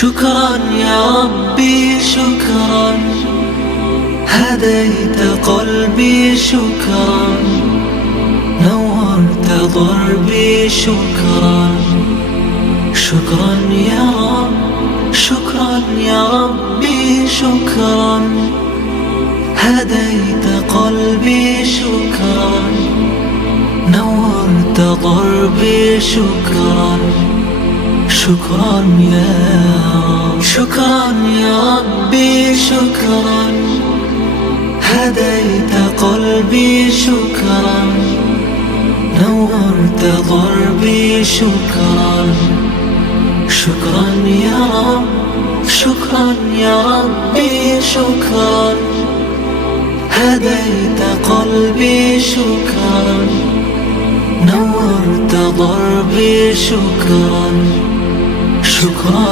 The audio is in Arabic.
شكرا يا ربي شكرا، هديت قلبي شكرا، نورت ضربي شكرا. شكرا يا رب، شكرا يا ربي شكرا، هديت قلبي شكرا، نورت ضربي شكرا. شكرا يا رب، شكرا يا ربي شكرا، هديت قلبي شكرا، نورت ضربي شكرا. شكرا يا رب، شكرا يا ربي شكرا، هديت قلبي شكرا، نورت ضربي شكرا. شكرا